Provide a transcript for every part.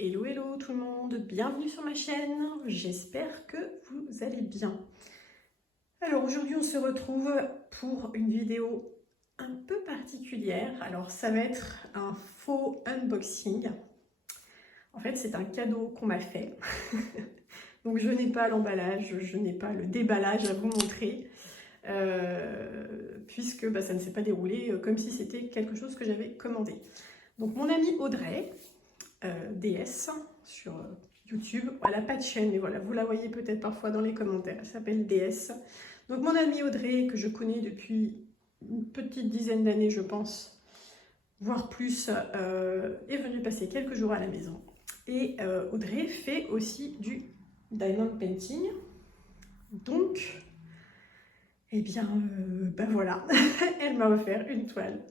Hello hello tout le monde, bienvenue sur ma chaîne, j'espère que vous allez bien. Alors aujourd'hui on se retrouve pour une vidéo un peu particulière. Alors ça va être un faux unboxing. En fait c'est un cadeau qu'on m'a fait. Donc je n'ai pas l'emballage, je n'ai pas le déballage à vous montrer. Puisque ça ne s'est pas déroulé comme si c'était quelque chose que j'avais commandé. Donc mon amie Audrey, DS sur YouTube. Elle n'a pas de chaîne, mais voilà, vous la voyez peut-être parfois dans les commentaires. Elle s'appelle DS. Donc mon amie Audrey, que je connais depuis une petite dizaine d'années, je pense, voire plus, est venue passer quelques jours à la maison. Et Audrey fait aussi du diamond painting. Donc, eh bien, voilà, elle m'a offert une toile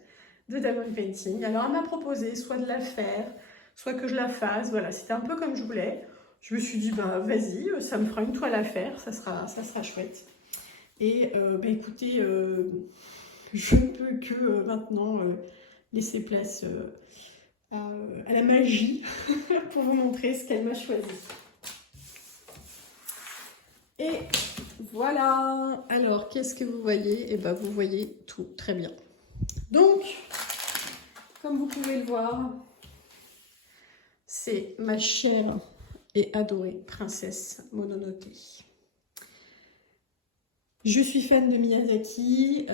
de diamond painting. Alors elle m'a proposé soit de la faire, soit que je la fasse, voilà, c'était un peu comme je voulais. Je me suis dit, vas-y, ça me fera une toile à faire, ça sera chouette. Et écoutez, je ne peux que maintenant laisser place à la magie pour vous montrer ce qu'elle m'a choisi. Et voilà, alors qu'est-ce que vous voyez? Eh bien, vous voyez tout très bien. Donc, comme vous pouvez le voir, c'est ma chère et adorée princesse Mononoke. Je suis fan de Miyazaki.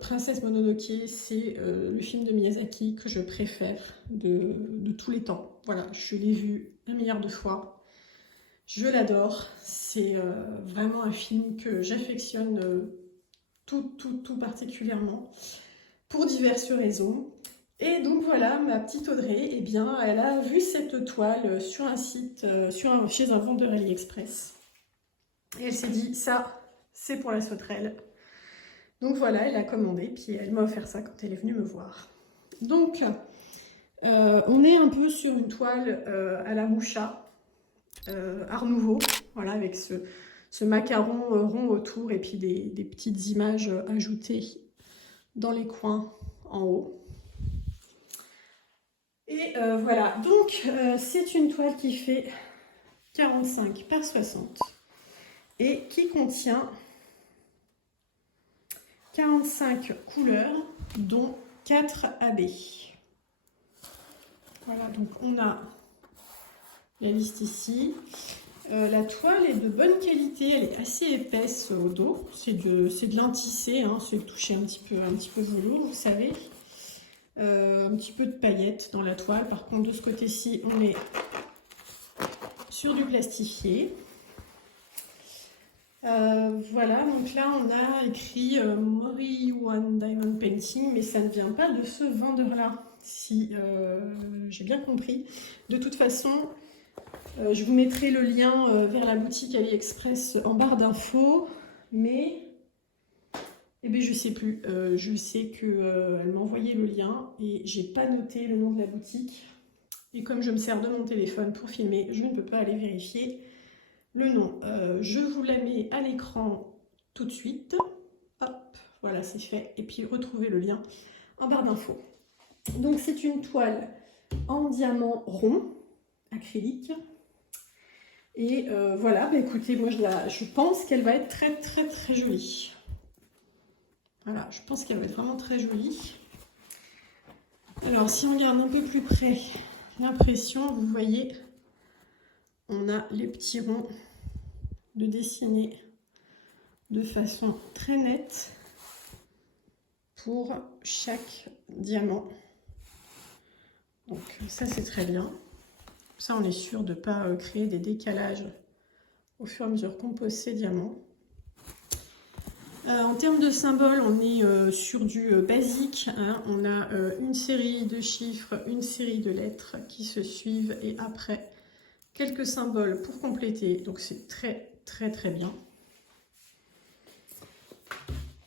Princesse Mononoke, c'est le film de Miyazaki que je préfère de tous les temps. Voilà, je l'ai vu 1 milliard de fois. Je l'adore. C'est vraiment un film que j'affectionne tout particulièrement pour diverses raisons. Et donc voilà, ma petite Audrey, eh bien, elle a vu cette toile sur un site, chez un vendeur AliExpress. Et elle s'est dit, ça, c'est pour la sauterelle. Donc voilà, elle a commandé, puis elle m'a offert ça quand elle est venue me voir. Donc, on est un peu sur une toile à la Moucha, Art Nouveau, voilà, avec ce macaron rond autour et puis des petites images ajoutées dans les coins en haut. Et voilà, donc c'est une toile qui fait 45 par 60 et qui contient 45 couleurs, dont 4 AB. Voilà, donc on a la liste ici. La toile est de bonne qualité, elle est assez épaisse au dos. C'est de l'intissé, hein, c'est touché un petit peu velours, vous savez. Un petit peu de paillettes dans la toile. Par contre, de ce côté-ci, on est sur du plastifié. Voilà, donc là, on a écrit Mori One Diamond Painting, mais ça ne vient pas de ce vendeur-là, si j'ai bien compris. De toute façon, je vous mettrai le lien vers la boutique AliExpress en barre d'infos, mais eh bien, je sais plus. Je sais qu'elle m'a envoyé le lien et j'ai pas noté le nom de la boutique. Et comme je me sers de mon téléphone pour filmer, je ne peux pas aller vérifier le nom. Je vous la mets à l'écran tout de suite. Hop, voilà, c'est fait. Et puis retrouvez le lien en barre d'infos. Donc c'est une toile en diamant rond, acrylique. Et voilà, écoutez, moi je pense qu'elle va être très jolie. Voilà, je pense qu'elle va être vraiment très jolie. Alors, si on regarde un peu plus près l'impression, vous voyez, on a les petits ronds de dessiner de façon très nette pour chaque diamant. Donc, ça, c'est très bien. Ça, on est sûr de ne pas créer des décalages au fur et à mesure qu'on pose ces diamants. En termes de symboles, on est sur du basique, hein. On a une série de chiffres, une série de lettres qui se suivent et après quelques symboles pour compléter. Donc c'est très bien.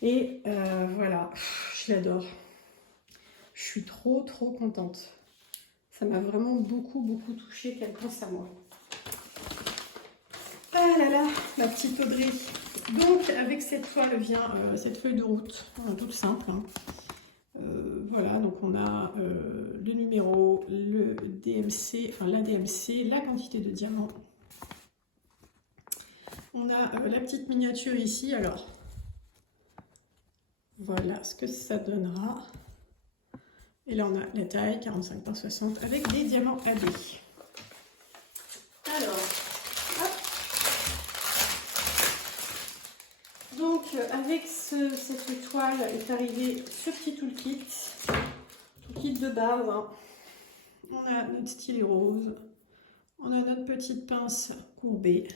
Et voilà, je l'adore. Je suis trop contente. Ça m'a vraiment beaucoup touchée qu'elle pense à moi. Ah là là, ma petite Audrey. Donc avec cette toile vient cette feuille de route, toute simple. Hein. Voilà, donc on a le numéro, le DMC, enfin la DMC, la quantité de diamants. On a la petite miniature ici, alors voilà ce que ça donnera. Et là on a la taille 45 par 60 avec des diamants AB. Alors, hop. Donc avec cette toile est arrivé ce petit toolkit de base. Hein. On a notre stylet rose, on a notre petite pince courbée,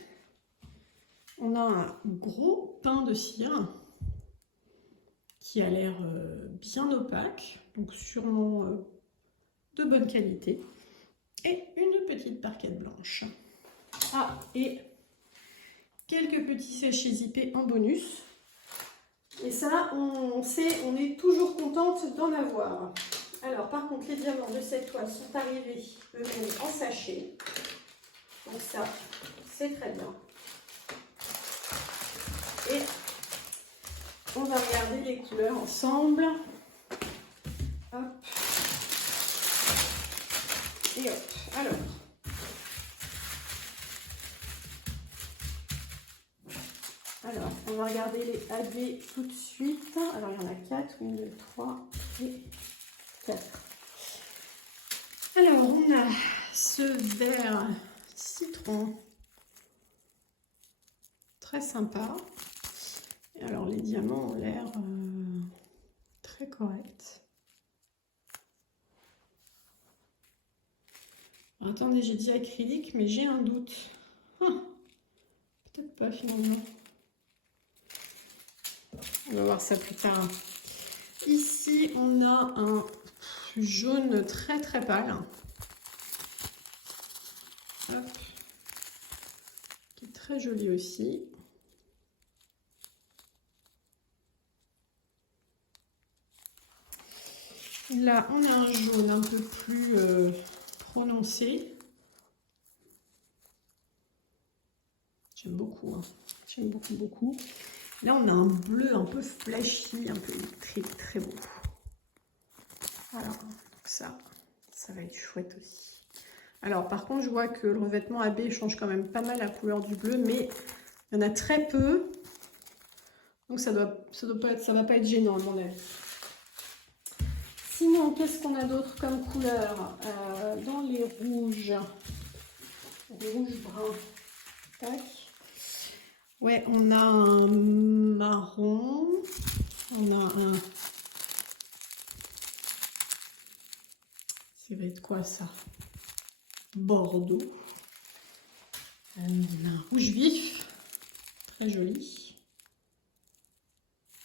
on a un gros pain de cire qui a l'air bien opaque, donc sûrement de bonne qualité, et une petite barquette blanche. Ah, et quelques petits sachets zippés en bonus. Et ça, on est toujours contente d'en avoir. Alors, par contre, les diamants de cette toile sont arrivés eux-mêmes en sachet. Donc ça, c'est très bien. Et on va regarder les couleurs ensemble. Hop. Et hop. Alors, on va regarder les AB tout de suite. Alors, il y en a 4, 1, 2, 3 et 4. Alors, on a ce vert citron. Très sympa. Et alors, les diamants ont l'air très corrects. Alors, attendez, j'ai dit acrylique, mais j'ai un doute. Peut-être pas finalement. On va voir ça plus tard. Ici, on a un jaune très très pâle. Hop. Qui est très joli aussi. Là, on a un jaune un peu plus prononcé. J'aime beaucoup. Hein. J'aime beaucoup, beaucoup. Là, on a un bleu un peu flashy, un peu électrique, très beau. Alors, donc ça va être chouette aussi. Alors, par contre, je vois que le revêtement AB change quand même pas mal la couleur du bleu, mais il y en a très peu. Donc, ça va pas être gênant, à mon avis. Sinon, qu'est-ce qu'on a d'autre comme couleur dans les rouges? Rouge-brun. Tac. Ouais, on a un marron, on a un... Ça va être quoi ça? Bordeaux. On a un rouge vif, très joli.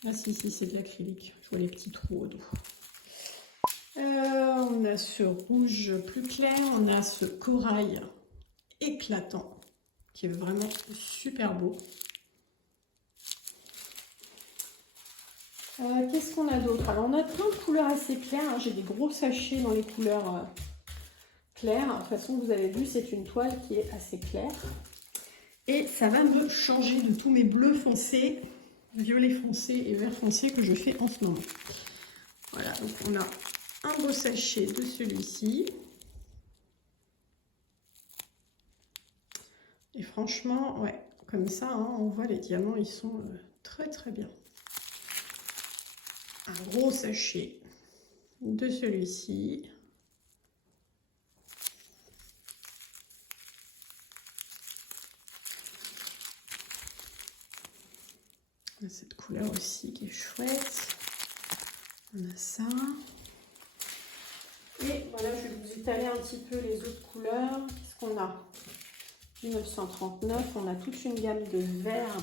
Ah si, c'est de l'acrylique, je vois les petits trous au dos. On a ce rouge plus clair, on a ce corail éclatant, qui est vraiment super beau. Qu'est-ce qu'on a d'autre? Alors, on a plein de couleurs assez claires. Hein. J'ai des gros sachets dans les couleurs claires. De toute façon, vous avez vu, c'est une toile qui est assez claire. Et ça va me changer de tous mes bleus foncés, violets foncés et verts foncés que je fais en ce moment. Voilà, donc on a un beau sachet de celui-ci. Et franchement, ouais, comme ça, hein, on voit les diamants, ils sont très très bien. Un gros sachet de celui-ci. On a cette couleur aussi qui est chouette. On a ça. Et voilà, je vais vous étaler un petit peu les autres couleurs. Qu'est-ce qu'on a? 1939, on a toute une gamme de verts.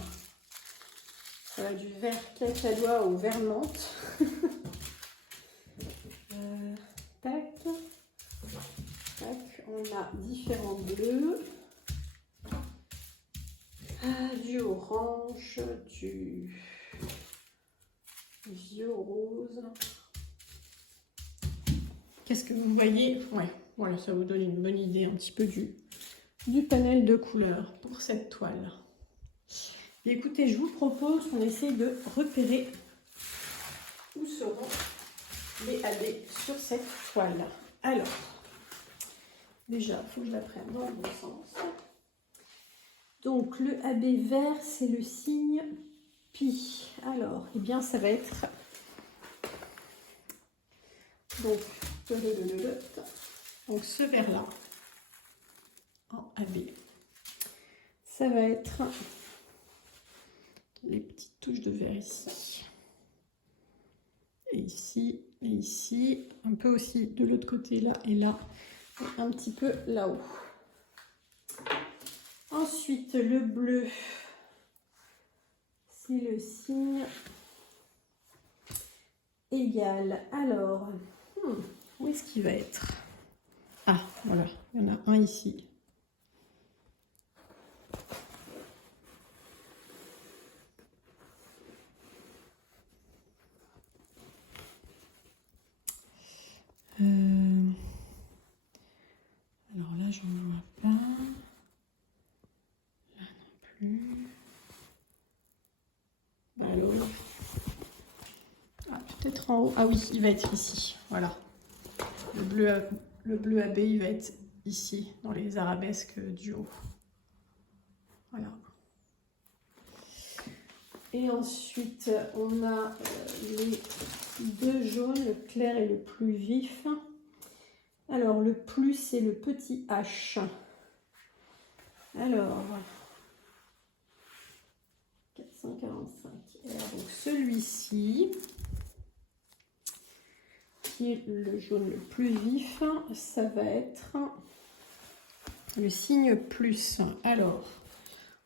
Ça va du vert cacadois au vert menthe. Tac. Tac. On a différents bleus. Du orange, du vieux rose. Qu'est-ce que vous voyez? Ouais, voilà, ça vous donne une bonne idée un petit peu du panel de couleurs pour cette toile. Et écoutez, je vous propose qu'on essaye de repérer où seront les AB sur cette toile. Alors, déjà, il faut que je la prenne dans le bon sens. Donc, le AB vert, c'est le signe Pi. Alors, eh bien, ça va être... Donc, ce vert-là, en AB, ça va être les petites touches de vert ici. Et ici, un peu aussi de l'autre côté, là et là, et un petit peu là-haut. Ensuite, le bleu, c'est le signe égal. Alors, où est-ce qu'il va être? Ah, voilà, il y en a un ici. Alors là, je ne vois pas. Là non plus. Alors, ah, peut-être en haut. Ah oui, il va être ici. Voilà. Le bleu AB, il va être ici, dans les arabesques du haut. Voilà. Et ensuite, on a les deux jaunes, le clair et le plus vif. Alors, le plus, c'est le petit H. Alors, 445. Alors, donc celui-ci, qui est le jaune le plus vif, ça va être le signe plus. Alors,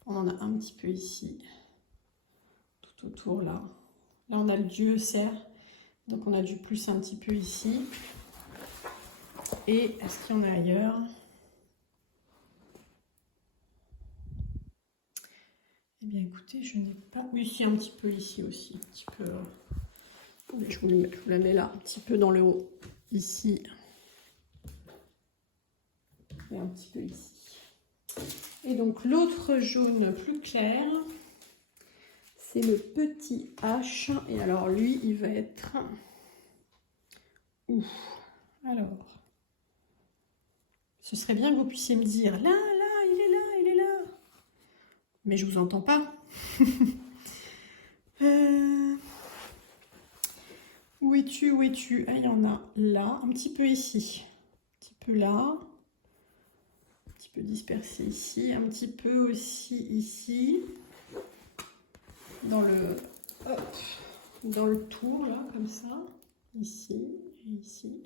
on en a un petit peu ici, tout autour là. Là, on a le dieu cerf, donc on a du plus un petit peu ici. Et est-ce qu'il y en a ailleurs? Eh bien, écoutez, je n'ai pas... Oui, si, un petit peu ici aussi, un petit peu... Je vous la mets là, un petit peu dans le haut, ici. Et un petit peu ici. Et donc, l'autre jaune plus clair, c'est le petit H. Et alors, lui, il va être... Où? Alors... Ce serait bien que vous puissiez me dire, là, il est là, il est là. Mais je vous entends pas. Où es-tu, où es-tu? Ah, il y en a là, un petit peu ici, un petit peu là, un petit peu dispersé ici, un petit peu aussi ici, dans le tour là, comme ça, ici et ici.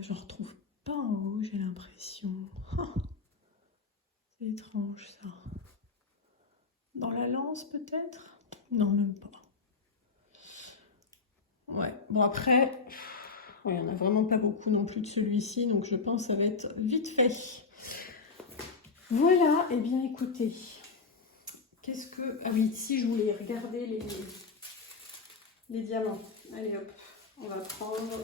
J'en retrouve pas en haut, j'ai l'impression. Oh, c'est étrange ça. Dans la lance peut-être? Non, même pas. Ouais, bon après, il n'y en a vraiment pas beaucoup non plus de celui-ci, donc je pense que ça va être vite fait. Voilà, et bien écoutez, qu'est-ce que... Ah oui, si je voulais regarder les diamants. Allez hop, on va prendre...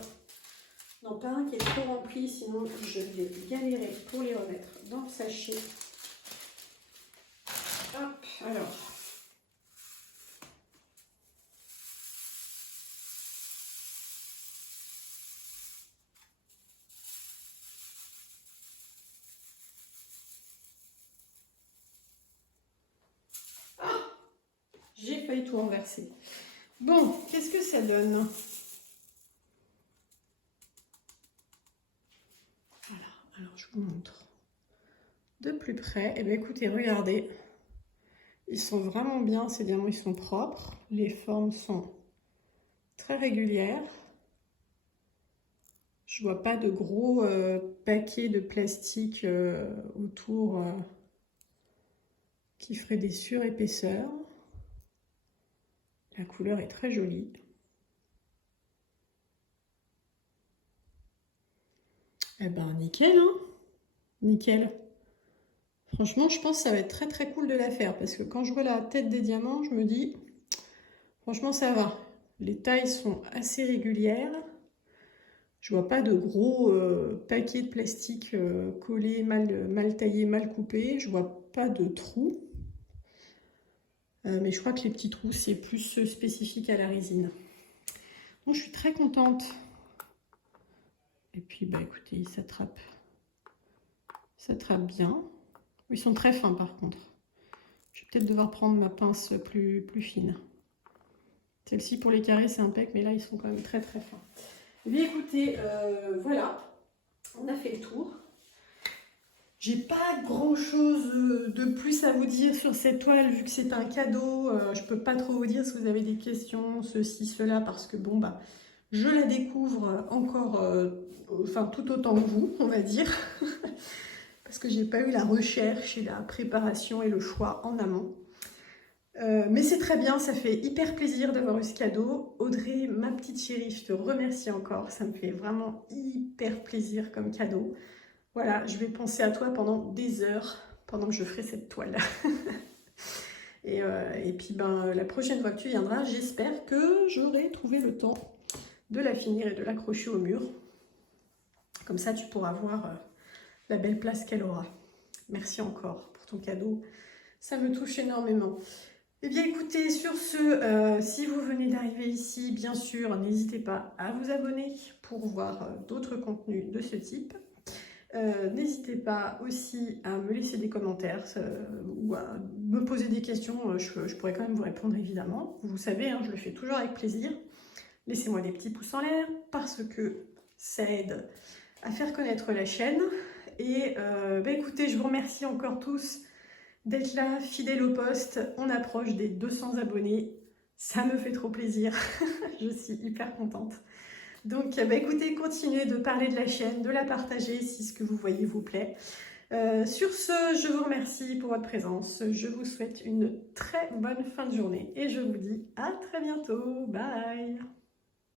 Non, pas un qui est trop rempli, sinon je vais galérer pour les remettre dans le sachet. Hop, alors... J'ai failli tout renverser. Bon, qu'est-ce que ça donne? Voilà, alors je vous montre de plus près. Et bien écoutez, regardez. Ils sont vraiment bien, ces diamants, ils sont propres. Les formes sont très régulières. Je vois pas de gros paquets de plastique autour qui ferait des surépaisseurs. La couleur est très jolie. Eh ben, nickel, hein? Nickel. Franchement, je pense que ça va être très très cool de la faire parce que quand je vois la tête des diamants, je me dis, franchement, ça va. Les tailles sont assez régulières. Je vois pas de gros paquets de plastique collés, mal taillés, mal coupés. Je vois pas de trous. Mais je crois que les petits trous, c'est plus spécifique à la résine. Donc je suis très contente. Et puis, bah écoutez, ils s'attrapent. Ça attrape bien. Ils sont très fins par contre. Je vais peut-être devoir prendre ma pince plus fine. Celle-ci pour les carrés c'est impec, mais là ils sont quand même très très fins. Eh bien écoutez, voilà, on a fait le tour. J'ai pas grand chose de plus à vous dire sur cette toile vu que c'est un cadeau. Je peux pas trop vous dire si vous avez des questions, ceci, cela, parce que bon bah je la découvre encore, enfin tout autant que vous, on va dire. Parce que j'ai pas eu la recherche et la préparation et le choix en amont. Mais c'est très bien, ça fait hyper plaisir d'avoir eu ce cadeau. Audrey, ma petite chérie, je te remercie encore. Ça me fait vraiment hyper plaisir comme cadeau. Voilà, je vais penser à toi pendant des heures, pendant que je ferai cette toile. et puis ben, la prochaine fois que tu viendras, j'espère que j'aurai trouvé le temps de la finir et de l'accrocher au mur. Comme ça, tu pourras voir la belle place qu'elle aura. Merci encore pour ton cadeau. Ça me touche énormément. Eh bien écoutez, sur ce, si vous venez d'arriver ici, bien sûr, n'hésitez pas à vous abonner pour voir d'autres contenus de ce type. N'hésitez pas aussi à me laisser des commentaires ou à me poser des questions, je pourrais quand même vous répondre évidemment. Vous savez, hein, je le fais toujours avec plaisir. Laissez-moi des petits pouces en l'air parce que ça aide à faire connaître la chaîne. Et bah écoutez, je vous remercie encore tous d'être là, fidèle au poste. On approche des 200 abonnés. Ça me fait trop plaisir. Je suis hyper contente. Donc, bah écoutez, continuez de parler de la chaîne, de la partager si ce que vous voyez vous plaît. Sur ce, je vous remercie pour votre présence. Je vous souhaite une très bonne fin de journée et je vous dis à très bientôt. Bye!